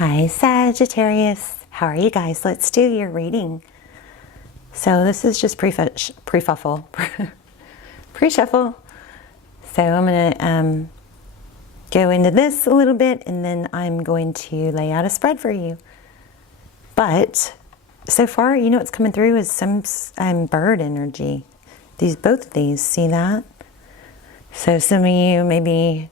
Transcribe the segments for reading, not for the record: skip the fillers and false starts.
Hi Sagittarius, how are you guys? Let's do your reading. So this is just pre-shuffle. So I'm going to go into this a little bit, and then I'm going to lay out a spread for you. But so far, you know what's coming through is some bird energy. Both of these, see that? So some of you may be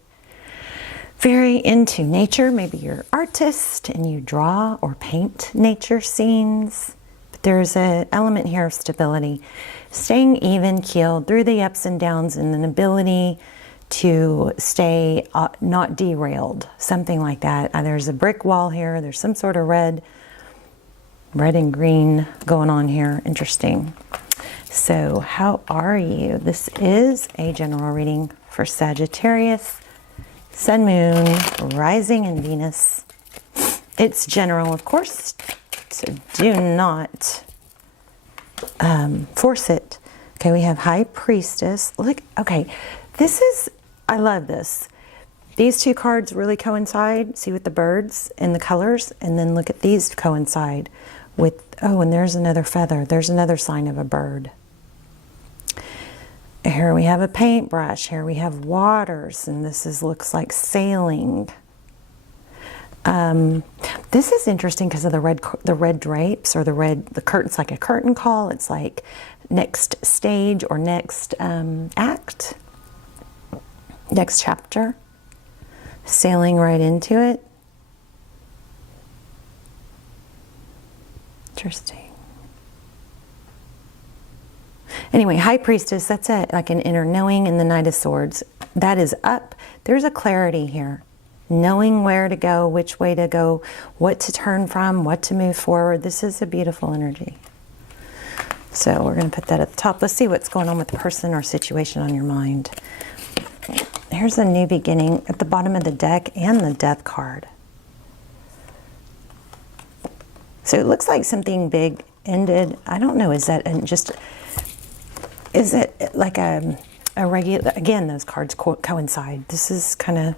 very into nature. Maybe you're an artist and you draw or paint nature scenes. But there's an element here of stability, staying even keeled through the ups and downs, and an ability to stay not derailed, something like that. There's a brick wall here. There's some sort of red and green going on here. Interesting. So how are you? This is a general reading for Sagittarius, Sun, Moon, Rising, and Venus. It's general, of course, so do not force it. Okay, we have High Priestess. Look, okay, I love this. These two cards really coincide. See with the birds and the colors, and then look at these coincide with, oh, and there's another feather. There's another sign of a bird. Here we have a paintbrush. Here we have waters, and this looks like sailing. This is interesting because of the red drapes, or the curtain's like a curtain call. It's like next stage or next act, next chapter, sailing right into it. Interesting. Anyway, High Priestess, that's like an inner knowing in the Knight of Swords. That is up. There's a clarity here. Knowing where to go, which way to go, what to turn from, what to move forward. This is a beautiful energy. So we're going to put that at the top. Let's see what's going on with the person or situation on your mind. Here's a new beginning at the bottom of the deck and the Death card. So it looks like something big ended. I don't know, is it like a regular, again, those cards coincide. This is kind of,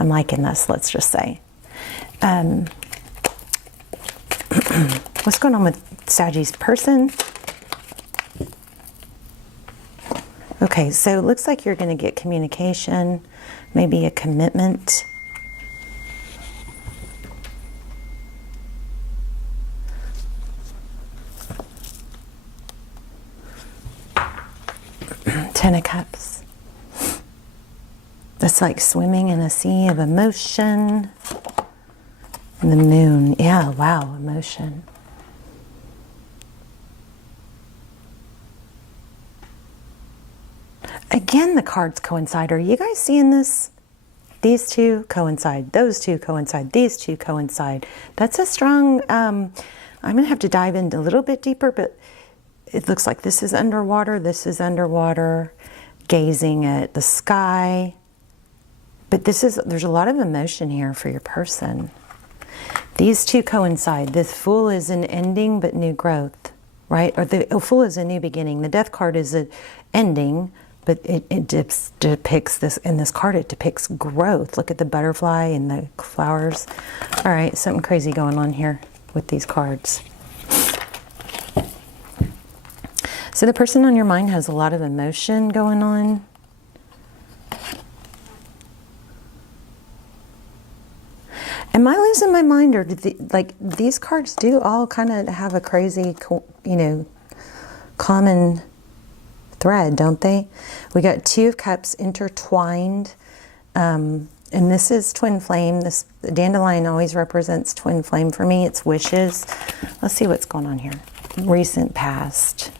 I'm liking this, let's just say. What's going on with Saggy's person? Okay, so it looks like you're going to get communication, maybe a commitment. Ten of Cups. That's like swimming in a sea of emotion. And the Moon. Yeah, wow, emotion. Again, the cards coincide. Are you guys seeing this? These two coincide. Those two coincide. These two coincide. That's a strong... I'm going to have to dive into a little bit deeper, but it looks like this is underwater, gazing at the sky. But there's a lot of emotion here for your person. These two coincide. The Fool is an ending but new growth, right? Or the Fool is a new beginning. The Death card is an ending, but it depicts this, in this card it depicts growth. Look at the butterfly and the flowers. All right, something crazy going on here with these cards. So the person on your mind has a lot of emotion going on. Am I losing my mind, or like these cards do all kind of have a crazy, common thread, don't they? We got Two of Cups intertwined, and this is twin flame. This dandelion always represents twin flame for me. It's wishes. Let's see what's going on here. Recent past.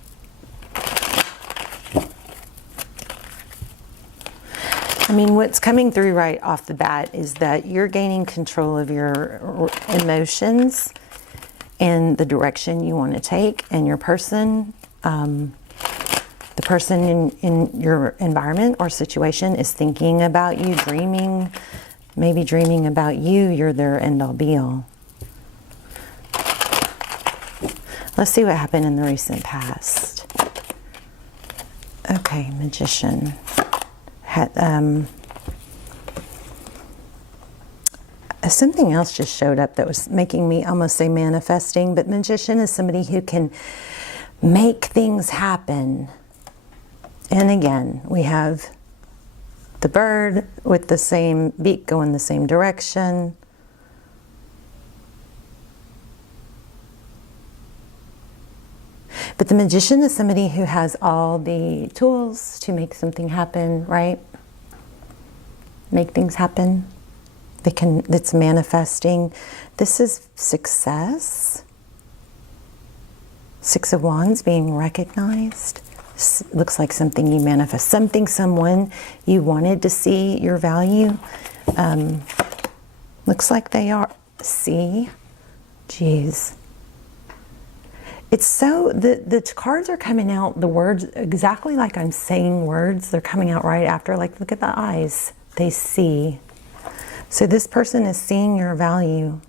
I mean, what's coming through right off the bat is that you're gaining control of your emotions and the direction you want to take, and your person, the person in your environment or situation is thinking about you, maybe dreaming about you. You're their end-all be-all. Let's see what happened in the recent past. Okay, Magician. A Something else just showed up that was making me almost say manifesting, but magician is somebody who can make things happen. And again, we have the bird with the same beak going the same direction. But the magician is somebody who has all the tools to make something happen, right? Make things happen. It's manifesting. This is success. Six of Wands being recognized. This looks like something you manifest. Something, someone you wanted to see your value. Looks like they are. See? Jeez. It's so, the cards are coming out, the words, exactly like I'm saying words. They're coming out right after. Like, look at the eyes. They see. So this person is seeing your value.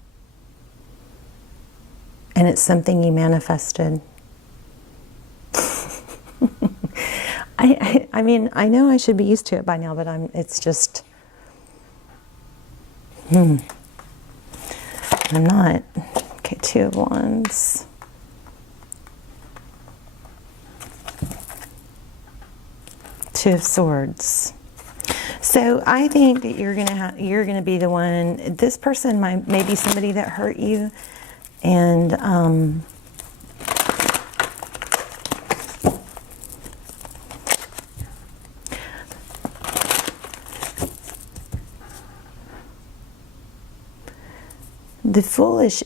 And it's something you manifested. I mean, I know I should be used to it by now, but it's just, I'm not. Okay, Two of Wands. Two of Swords. So I think that you're gonna be the one. This person may be somebody that hurt you, and the foolish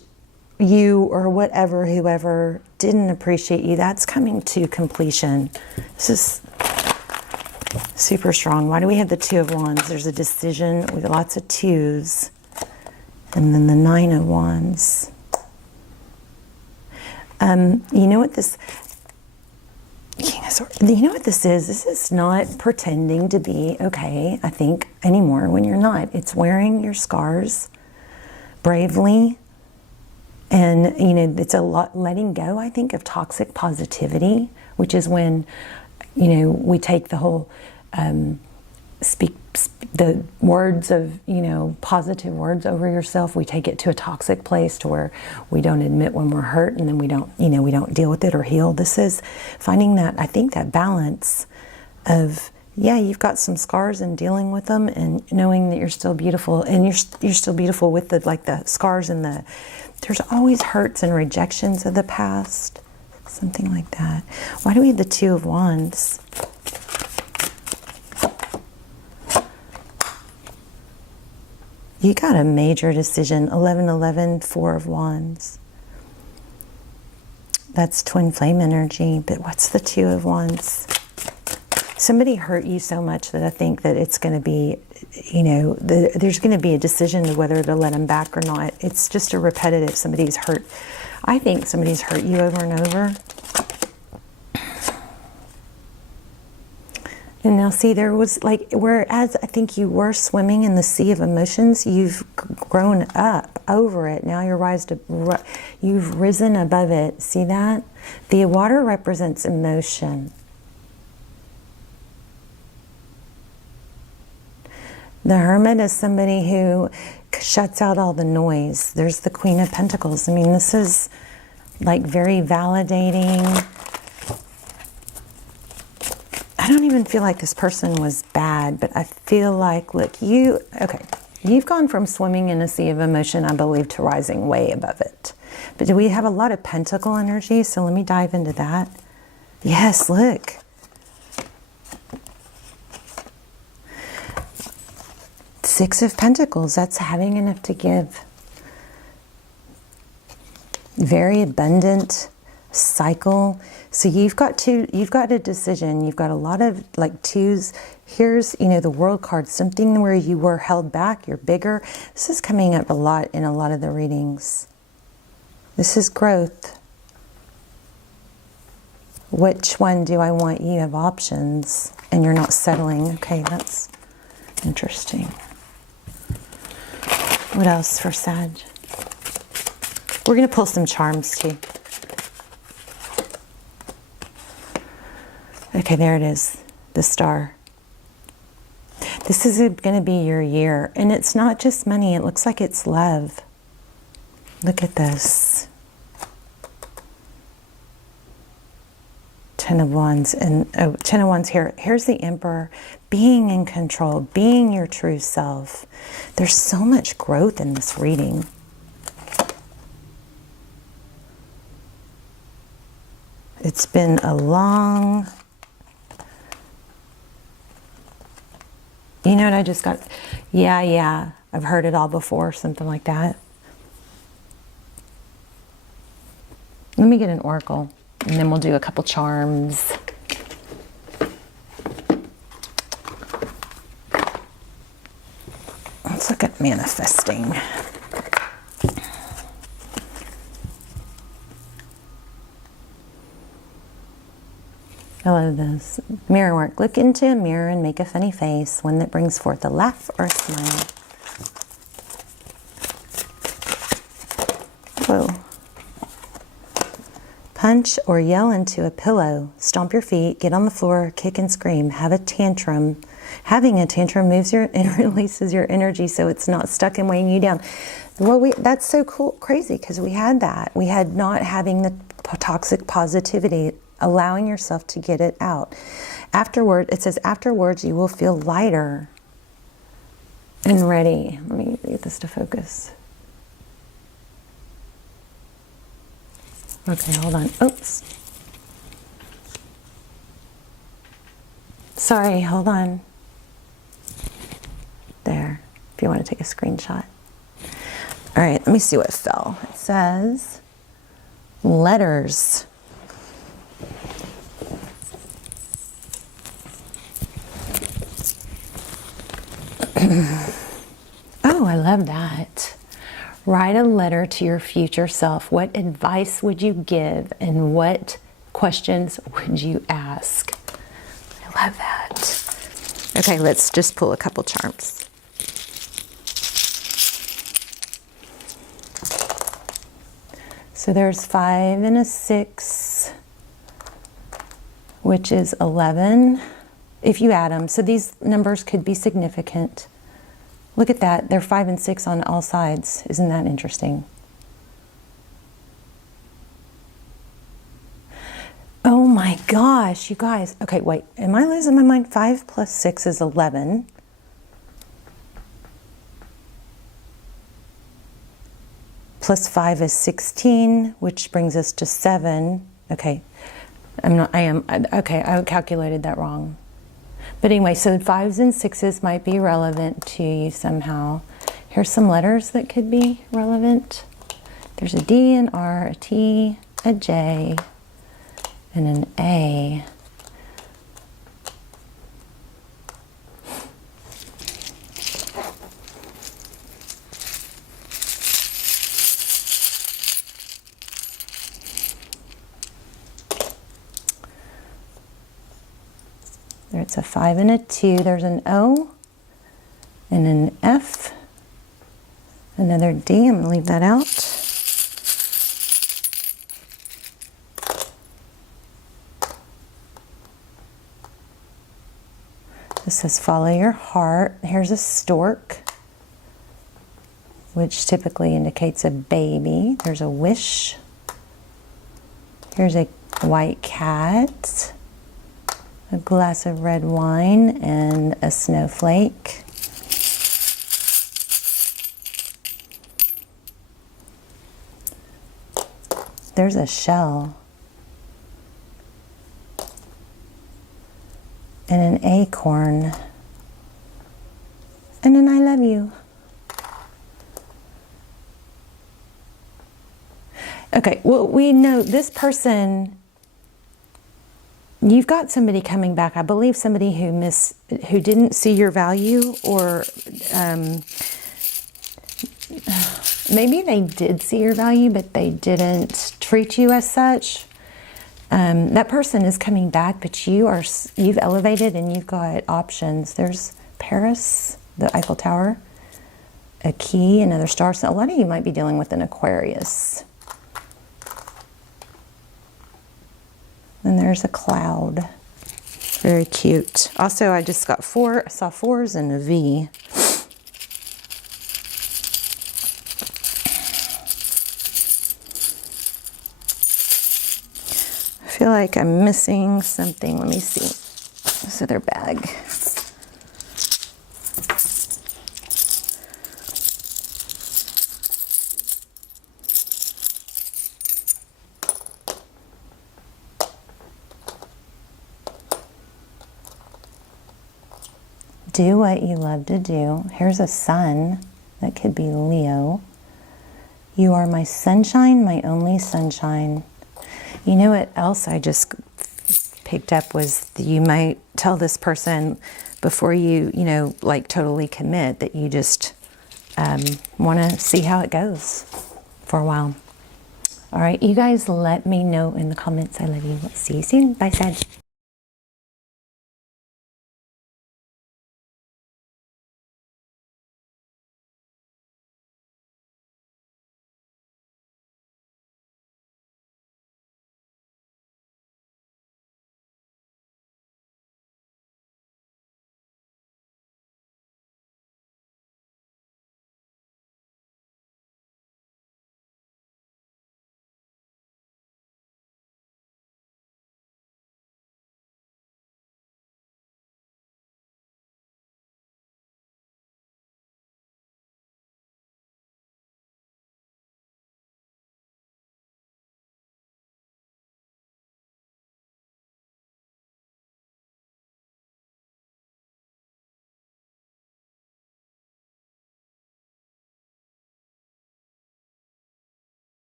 you or whatever, whoever didn't appreciate you, that's coming to completion. This is super strong. Why do we have the Two of Wands? There's a decision with lots of twos. And then the Nine of Wands. You know what this... You know what this is? This is not pretending to be okay, I think, anymore when you're not. It's wearing your scars bravely. And, you know, it's a lot letting go, I think, of toxic positivity, which is when, you know, we take the whole... speak the words of, you know, positive words over yourself. We take it to a toxic place to where we don't admit when we're hurt, and then we don't, you know, we don't deal with it or heal. This is finding that, I think, that balance of, yeah, you've got some scars and dealing with them, and knowing that you're still beautiful, and you're still beautiful with the, like, the scars and there's always hurts and rejections of the past, something like that. Why do we have the Two of Wands? You got a major decision. 11-11, Four of Wands. That's twin flame energy. But what's the Two of Wands? Somebody hurt you so much that I think that it's going to be, you know, there's going to be a decision to whether to let them back or not. It's just a repetitive. Somebody's hurt. I think somebody's hurt you over and over. And now see, there was like, whereas I think you were swimming in the sea of emotions, you've grown up over it. Now you've risen above it. See that? The water represents emotion. The Hermit is somebody who shuts out all the noise. There's the Queen of Pentacles. I mean, this is like very validating. I don't even feel like this person was bad, but I feel like, look, you've gone from swimming in a sea of emotion, I believe, to rising way above it. But do we have a lot of pentacle energy? So let me dive into that. Yes, look. Six of Pentacles, that's having enough to give. Very abundant cycle. So you've got a decision. You've got a lot of like twos. Here's, you know, the World card, something where you were held back, you're bigger. This is coming up a lot in a lot of the readings. This is growth. Which one do I want? You have options and you're not settling. Okay, that's interesting. What else for Sag? We're going to pull some charms too. Okay, there it is. The Star. This is going to be your year. And it's not just money. It looks like it's love. Look at this. Ten of Wands. And oh, Ten of Wands here. Here's the Emperor. Being in control. Being your true self. There's so much growth in this reading. It's been a long... You know what I just got? Yeah. I've heard it all before. Something like that. Let me get an oracle. And then we'll do a couple charms. Let's look at manifesting. I love this. Mirror work. Look into a mirror and make a funny face, one that brings forth a laugh or a smile. Whoa. Punch or yell into a pillow. Stomp your feet, get on the floor, kick and scream. Have a tantrum. Having a tantrum moves your and releases your energy so it's not stuck and weighing you down. Well, that's so cool, crazy, because we had that. We had not having the toxic positivity, allowing yourself to get it out. Afterward, it says, afterwards you will feel lighter and ready. Let me get this to focus. Okay, hold on. Oops. Sorry, hold on. There, if you want to take a screenshot. All right, let me see what fell. It says, letters. Oh, I love that. Write a letter to your future self. What advice would you give and what questions would you ask? I love that. Okay, let's just pull a couple charms. So there's 5 and a 6, which is 11. If you add them, so these numbers could be significant. Look at that, they're 5 and 6 on all sides. Isn't that interesting? Oh my gosh, you guys. Okay, wait, am I losing my mind? 5 plus 6 is 11. Plus 5 is 16, which brings us to 7. Okay, I calculated that wrong. But anyway, so 5s and 6s might be relevant to you somehow. Here's some letters that could be relevant. There's a D, an R, a T, a J, and an A. There's a 5 and a 2. There's an O and an F. Another D. I'm going to leave that out. This says follow your heart. Here's a stork, which typically indicates a baby. There's a wish. Here's a white cat. A glass of red wine and a snowflake. There's a shell. And an acorn. And an I love you. Okay, well, we know this person... You've got somebody coming back, I believe somebody who didn't see your value, or maybe they did see your value, but they didn't treat you as such. That person is coming back, but you've elevated and you've got options. There's Paris, the Eiffel Tower, a key, another star. So a lot of you might be dealing with an Aquarius. And there's a cloud. Very cute. Also, I just got I saw 4s and a V. I feel like I'm missing something. Let me see. This other bag. Do what you love to do. Here's a sun. That could be Leo. You are my sunshine, my only sunshine. You know what else I just picked up was you might tell this person before you, like totally commit that you just want to see how it goes for a while. All right, you guys let me know in the comments. I love you. See you soon. Bye, Sag.